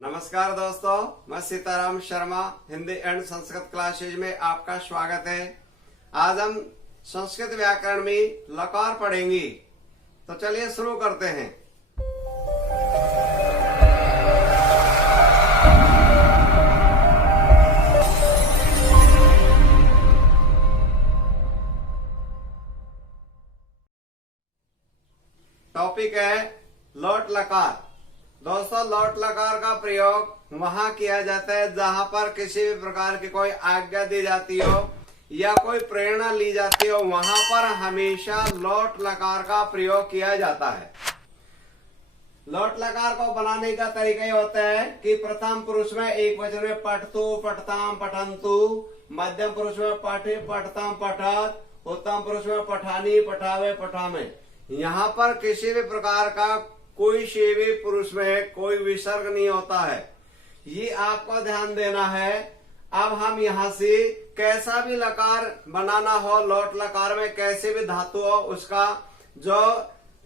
नमस्कार दोस्तों, मैं सीताराम शर्मा हिंदी एंड संस्कृत क्लासेज में आपका स्वागत है। आज हम संस्कृत व्याकरण में लकार पढ़ेंगे, तो चलिए शुरू करते हैं। टॉपिक है लोट लकार। दोस्तों, लोट लकार का प्रयोग वहां किया जाता है जहां पर किसी भी प्रकार की कोई आज्ञा दी जाती हो या कोई प्रेरणा ली जाती हो, वहां पर हमेशा लोट लकार का प्रयोग किया जाता है। लोट लकार को बनाने का तरीका ये होता है कि प्रथम पुरुष में एक वचन में पठतु, पठताम, पठंतु, मध्यम पुरुष में पठे, पठताम, पठत, उत्तम पुरुष में पठानी, पठावे, पठामे। यहाँ पर किसी भी प्रकार का कोई से भी पुरुष में कोई विसर्ग नहीं होता है, ये आपको ध्यान देना है। अब हम यहाँ से कैसा भी लकार बनाना हो, लोट लकार में कैसे भी धातु हो, उसका जो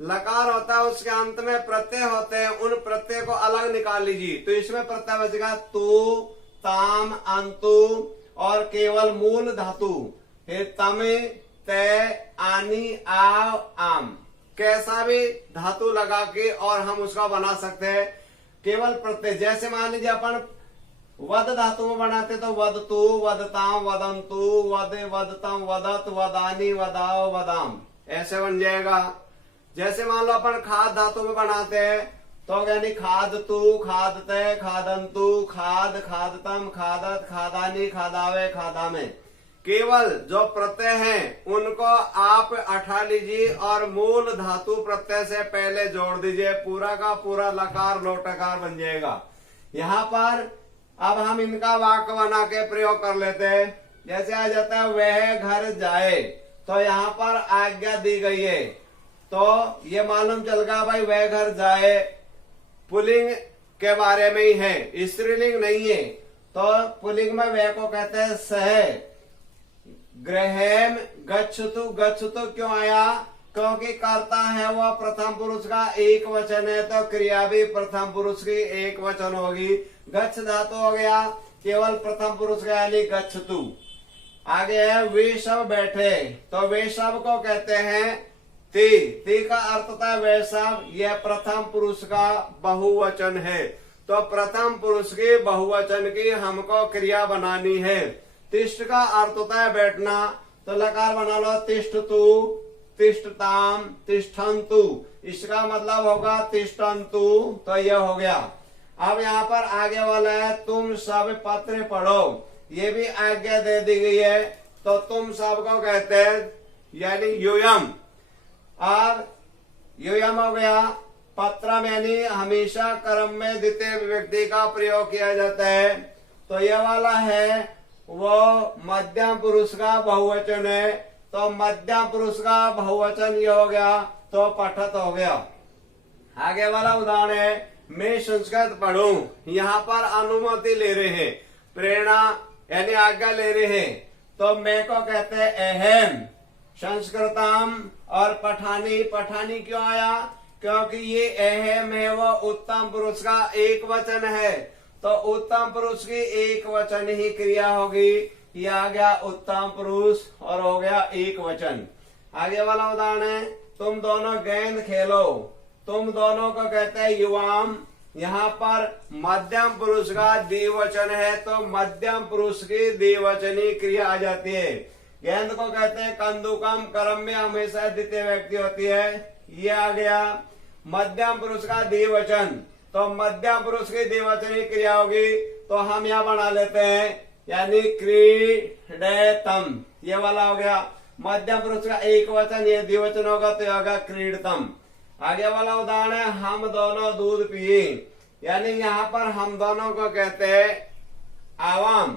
लकार होता है उसके अंत में प्रत्यय होते हैं, उन प्रत्यय को अलग निकाल लीजिए। तो इसमें प्रत्यय बचेगा तु, ताम, अंतु और केवल मूल धातु तमे, ते, आनी, आव, आम, कैसा भी धातु लगा के और हम उसका बना सकते हैं केवल प्रत्यय। जैसे मान लीजिए अपन वद धातु में बनाते तो वदतु, वदताम, वदंतु, वदे, वदतम, वदत, वदानी, वदाओ, वदाम, ऐसे बन जाएगा। जैसे मान लो अपन खाद धातु में बनाते हैं तो यानी खादतु, खादते, खादंतु, खाद, खादतम, खादत, खादानी, खादावे, खादामे। केवल जो प्रत्यय हैं उनको आप उठा लीजिए और मूल धातु प्रत्यय से पहले जोड़ दीजिए, पूरा का पूरा लकार लोटकार बन जाएगा। यहाँ पर अब हम इनका वाक्य बना के प्रयोग कर लेते हैं। जैसे आ जाता है वह घर जाए, तो यहाँ पर आज्ञा दी गई है, तो ये मालूम चल गया भाई वह घर जाए पुल्लिंग के बारे में ही है, स्त्रीलिंग नहीं है। तो पुल्लिंग में वह को कहते हैं सह। गृहेम गच्छतु, गच्छतु क्यों आया? क्योंकि कर्ता है वह प्रथम पुरुष का एक वचन है, तो क्रिया भी प्रथम पुरुष की एक वचन होगी। गच्छ धातु हो गया केवल प्रथम पुरुष का यानी गच्छतु। आगे है वे सब बैठे, तो वे सब को कहते हैं ती। ती का अर्थ होता है वे सब, यह प्रथम पुरुष का बहुवचन है, तो प्रथम पुरुष के बहुवचन की हमको क्रिया बनानी है। तिष्ठ का अर्थ होता है बैठना, तो लकार बना लो तिष्ठतु, तिष्ठताम, तिष्ठन्तु, इसका मतलब होगा तिष्ठन्तु, तो यह हो गया। अब यहाँ पर आगे वाला है तुम सब पत्र पढ़ो, ये भी आज्ञा दे दी गई है, तो तुम सब को कहते हैं यानी यूयम। अब यूयम हो गया। पत्रम यानी हमेशा कर्म में द्वितीय व्यक्ति का प्रयोग किया जाता है, तो यह वाला है वो मध्यम पुरुष का बहुवचन है, तो मध्यम पुरुष का बहुवचन ये हो गया, तो पठत हो गया। आगे वाला उदाहरण है मैं संस्कृत पढ़ूं, यहाँ पर अनुमति ले रहे हैं, प्रेरणा यानी आज्ञा ले रहे हैं, तो मैं को कहते हैं अहम। संस्कृतम और पठानी, पठानी क्यों आया? क्योंकि ये अहम है वो उत्तम पुरुष का एक वचन है, तो उत्तम पुरुष की एक वचन ही क्रिया होगी। ये आ गया उत्तम पुरुष और हो गया एक वचन। आगे वाला उदाहरण है तुम दोनों गेंद खेलो, तुम दोनों को कहते हैं युवाम। यहाँ पर मध्यम पुरुष का द्विवचन है, तो मध्यम पुरुष की द्विवचनी क्रिया आ जाती है। गेंद को कहते हैं कंदुकम, कर्म में हमेशा द्वितीय व्यक्ति होती है, ये आ गया मध्यम पुरुष का द्विवचन, तो मध्यम पुरुष की द्विवचनी क्रिया होगी, तो हम यहाँ बना लेते हैं यानी क्रीडतम, ये वाला हो गया। मध्यम पुरुष का एक वचन, ये द्विवचन होगा तो होगा क्रीडतम। आगे वाला उदाहरण है हम दोनों दूध पिए, यानी यहाँ पर हम दोनों को कहते हैं आवाम,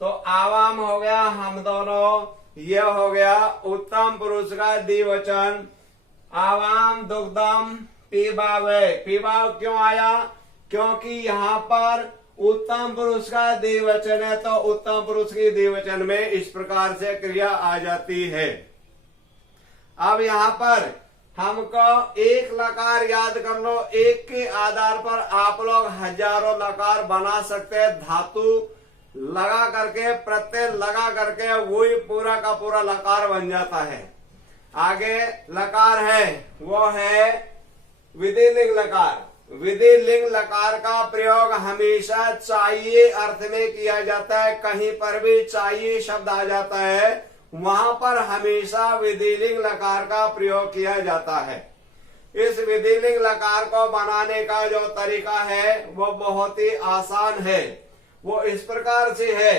तो आवाम हो गया हम दोनों, ये हो गया उत्तम पुरुष का द्विवचन। आवाम दुग्धम पीबावे, पीबाव क्यों आया? क्योंकि यहाँ पर उत्तम पुरुष का द्विवचन है, तो उत्तम पुरुष की द्विवचन में इस प्रकार से क्रिया आ जाती है। अब यहाँ पर हमको एक लकार याद कर लो, एक के आधार पर आप लोग हजारों लकार बना सकते हैं। धातु लगा करके, प्रत्यय लगा करके वही पूरा का पूरा लकार बन जाता है। आगे लकार है, वो है विधिलिंग लकार। विधिलिंग लकार का प्रयोग हमेशा चाहिए अर्थ में किया जाता है। कहीं पर भी चाहिए शब्द आ जाता है, वहां पर हमेशा विधिलिंग लकार का प्रयोग किया जाता है। इस विधिलिंग लकार को बनाने का जो तरीका है वो बहुत ही आसान है। वो इस प्रकार से है,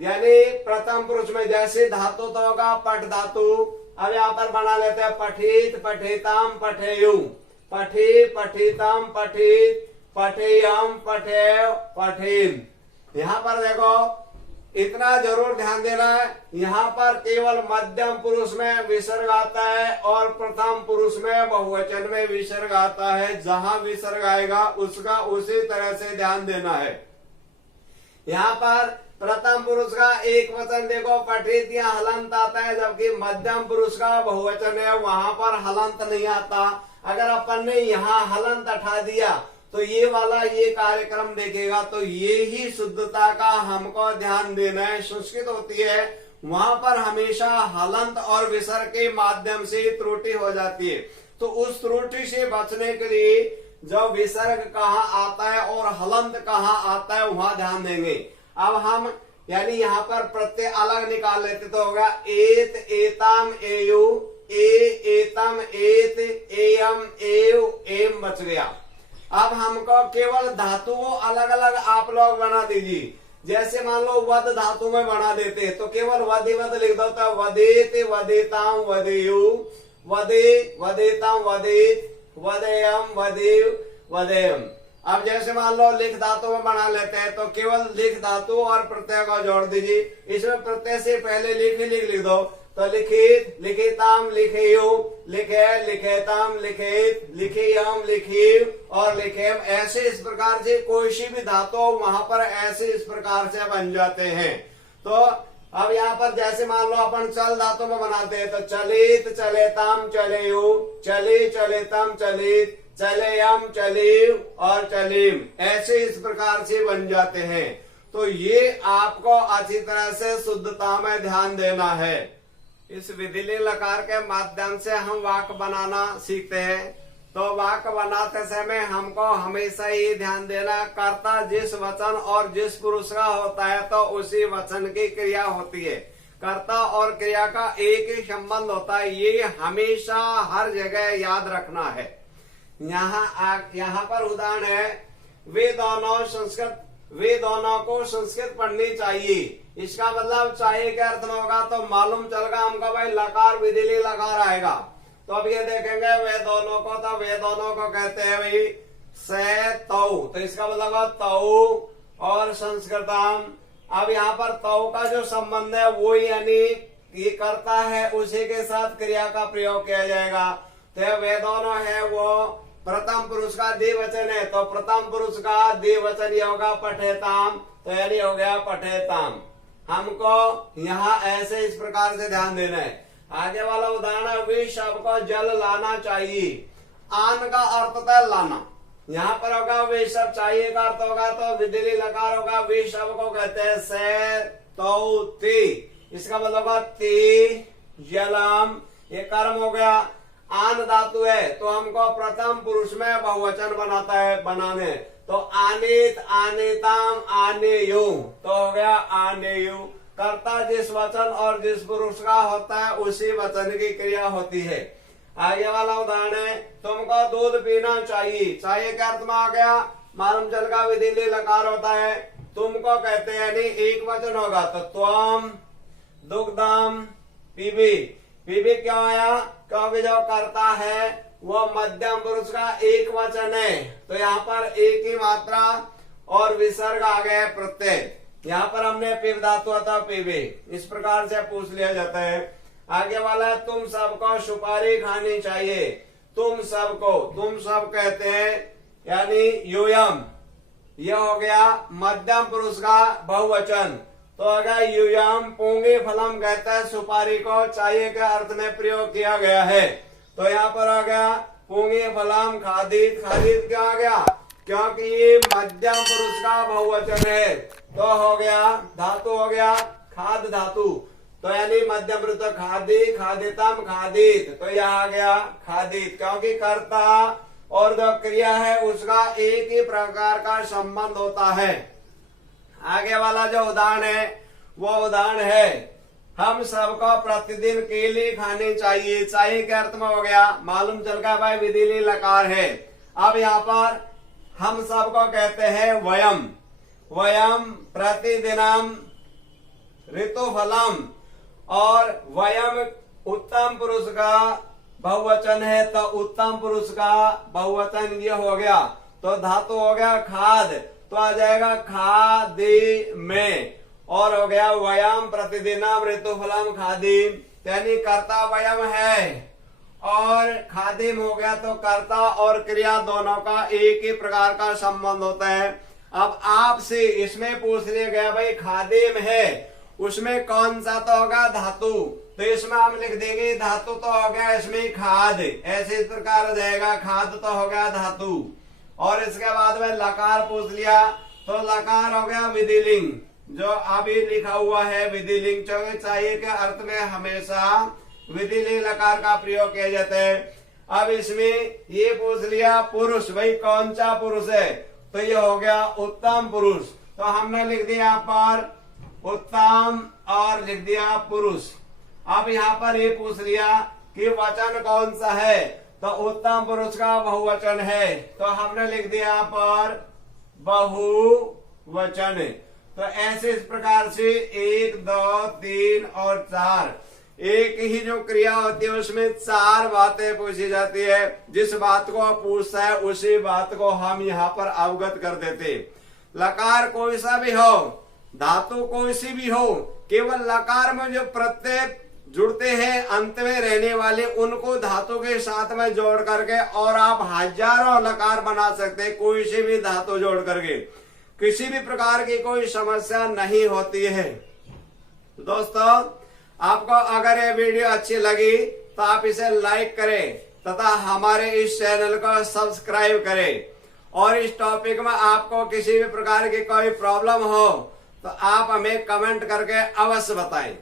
यानी प्रथम पुरुष में जैसे धातु तो होगा पठ धातु। अब यहाँ पर बना लेते हैं पठित, पठिताम, पठेयु, पठि, पठितम, पठित, पठेयम, पठेय, पठिन। यहाँ पर देखो इतना जरूर ध्यान देना है, यहाँ पर केवल मध्यम पुरुष में विसर्ग आता है और प्रथम पुरुष में बहुवचन में विसर्ग आता है। जहां विसर्ग आएगा उसका उसी तरह से ध्यान देना है। यहाँ पर प्रथम पुरुष का एक वचन देखो पठित, या हलंत आता है, जबकि मध्यम पुरुष का बहुवचन है, वहां पर हलंत नहीं आता। अगर अपन ने यहाँ हलंत हटा दिया तो ये वाला ये कार्यक्रम देखेगा, तो ये ही शुद्धता का हमको ध्यान देना है। संस्कृत होती है, वहां पर हमेशा हलंत और विसर्ग के माध्यम से त्रुटि हो जाती है। तो उस त्रुटि से बचने के लिए जब विसर्ग कहाँ आता है और हलंत कहाँ आता है वहां ध्यान देंगे। अब हम यानी यहाँ पर प्रत्यय अलग निकाल लेते तो होगा एत, एताम, एयु, एतम, एत, एयम, एव, एम बच गया। अब हमको केवल धातु को अलग अलग आप लोग बना दीजिए। जैसे मान लो वद धातु में बना देते तो केवल वदे वद लिख दो, तो वदेत, वदेताम, वदेयु, वदे, वदेताम, वदेत, वदेयम, वदेव, वदेयम। अब जैसे मान लो लिख धातु में बना लेते हैं तो केवल लिख धातु और प्रत्यय को जोड़ दीजिए। इसमें प्रत्यय से पहले लिख दो, तो लिखित, लिखिताम, लिखेयु, लिखे, लिखेताम, लिखित, लिखियम, लिखिव और लिखेम। ऐसे इस प्रकार से कोई सी भी धातु वहां पर ऐसे इस प्रकार से बन जाते हैं। तो अब यहाँ पर जैसे मान लो अपन चल धातु में बनाते हैं तो चलित, चलेताम, चलेयु, चली, चलेतम, चलित, चलेयम, चलीव और चलीम। ऐसे इस प्रकार से बन जाते हैं। तो ये आपको अच्छी तरह से शुद्धता में ध्यान देना है। इस विधिलिंग लकार के माध्यम से हम वाक्य बनाना सीखते हैं। तो वाक्य बनाते समय हमको हमेशा ये ध्यान देना, कर्ता जिस वचन और जिस पुरुष का होता है तो उसी वचन की क्रिया होती है। कर्ता और क्रिया का एक ही संबंध होता है, ये हमेशा हर जगह याद रखना है। यहाँ पर उदाहरण है, वे दोनों को संस्कृत पढ़नी चाहिए। इसका मतलब चाहिए क्या अर्थ में होगा, तो मालूम चलेगा हमको भाई लकार विधिलिंग लकार आएगा। तो अब ये देखेंगे वे दोनों को, तो वे दोनों को कहते हैं भाई से तौ, तो इसका मतलब तौ और संस्कृतम। अब यहाँ पर तौ का जो संबंध है वो यानी ये करता है, उसी के साथ क्रिया का प्रयोग किया जाएगा। तो वे दोनों है वो प्रथम पुरुष का द्विवचन है, तो प्रथम पुरुष का द्विवचन ये होगा पठेताम, तो यानी हो गया पठेताम। हमको यहाँ ऐसे इस प्रकार से ध्यान देना है। आगे वाला उदाहरण, विष को जल लाना चाहिए। आन का अर्थ होता है लाना, यहाँ पर होगा वे सब चाहिए का अर्थ होगा तो विधिलिंग लकार होगा। वे सब को कहते हैं से तौ ती, इसका मतलब होगा ती जलम, ये कर्म हो गया। आन धातु है तो हमको प्रथम पुरुष में बहुवचन बनाता है बनाने, तो आनित, आनिताम, आनेयु, तो हो गया आनेयु। कर्ता जिस वचन और जिस पुरुष का होता है उसी वचन की क्रिया होती है। आगे वाला उदाहरण है, तुमको दूध पीना चाहिए। चाहिए क्या अर्थ में आ गया, मालूम चल का विधिलिंग लकार होता है। तुमको कहते हैं यानी एक वचन होगा तो त्वम, दुग्धम, पीबी। पीबी क्यों आया, क्योंकि जो करता है वो मध्यम पुरुष का एक वचन है, तो यहाँ पर एक ही मात्रा और विसर्ग आ गया प्रत्यय। यहाँ पर हमने पिव धातु था पीबी, इस प्रकार से पूछ लिया जाता है। आगे वाला है, तुम सबको सुपारी खानी चाहिए। तुम सबको, तुम सब कहते हैं यानी यूयम, ये हो गया मध्यम पुरुष का बहुवचन, तो अगर यूयम। पुंगी फलम कहता है सुपारी को चाहिए के अर्थ में प्रयोग किया गया है, तो यहाँ पर आ गया पुंगी फलम खादित। खादित क्या आ गया, क्योंकि ये मध्यम पुरुष का बहुवचन है, तो हो गया धातु हो गया खाद धातु, तो यानी मध्यम पुरुष खादी खादितम खादित, तो यह आ गया खादित, क्योंकि कर्ता और जो क्रिया है उसका एक ही प्रकार का संबंध होता है। आगे वाला जो उदाहरण है वो उदाहरण है हम सबको प्रतिदिन केले खाने चाहिए। चाहिए के अर्थ में हो गया मालूम चल गया भाई विधिली लकार है। अब यहाँ पर हम सबको कहते हैं वयम। वयम प्रतिदिनम ऋतुफलम, और वयम उत्तम पुरुष का बहुवचन है, तो उत्तम पुरुष का बहुवचन ये हो गया, तो धातु हो गया खाद, तो आ जाएगा खादी में, और हो गया वयम प्रतिदिनम ऋतुफलम खादिम, यानी कर्ता वयम है और खादिम हो गया, तो कर्ता और क्रिया दोनों का एक ही प्रकार का संबंध होता है। अब आपसे इसमें पूछ लिया गया भाई खादिम है, उसमें कौन सा तो होगा धातु, तो इसमें हम लिख देंगे धातु तो हो गया इसमें खाद, ऐसे इस प्रकार हो जाएगा खाद तो हो गया धातु। और इसके बाद में लकार पूछ लिया, तो लकार हो गया विधिलिंग, जो अभी लिखा हुआ है विधिलिंग, जो चाहिए के अर्थ में हमेशा विधिलिंग लकार का प्रयोग किया जाता है। अब इसमें ये पूछ लिया पुरुष, भाई कौन सा पुरुष है, तो ये हो गया उत्तम पुरुष, तो हमने लिख दिया यहाँ पर उत्तम और लिख दिया पुरुष। अब यहाँ पर ये पूछ लिया कि वचन कौन सा है, तो उत्तम पुरुष का बहुवचन है, तो हमने लिख दिया यहाँ पर बहुवचन। तो ऐसे इस प्रकार से 1 2 3 और 4 एक ही जो क्रिया होती है उसमें 4 बातें पूछी जाती है। जिस बात को पूछता है उसी बात को हम यहाँ पर अवगत कर देते। लकार कोई सा भी हो, धातु कोई सी भी हो, केवल लकार में जो प्रत्यय जुड़ते हैं अंत में रहने वाले उनको धातु के साथ में जोड़ करके, और आप हजारों लकार बना सकते हैं कोई सी भी धातु जोड़ करके, किसी भी प्रकार की कोई समस्या नहीं होती है। दोस्तों आपको अगर ये वीडियो अच्छी लगी तो आप इसे लाइक करें तथा हमारे इस चैनल को सब्सक्राइब करें, और इस टॉपिक में आपको किसी भी प्रकार की कोई प्रॉब्लम हो तो आप हमें कमेंट करके अवश्य बताएं।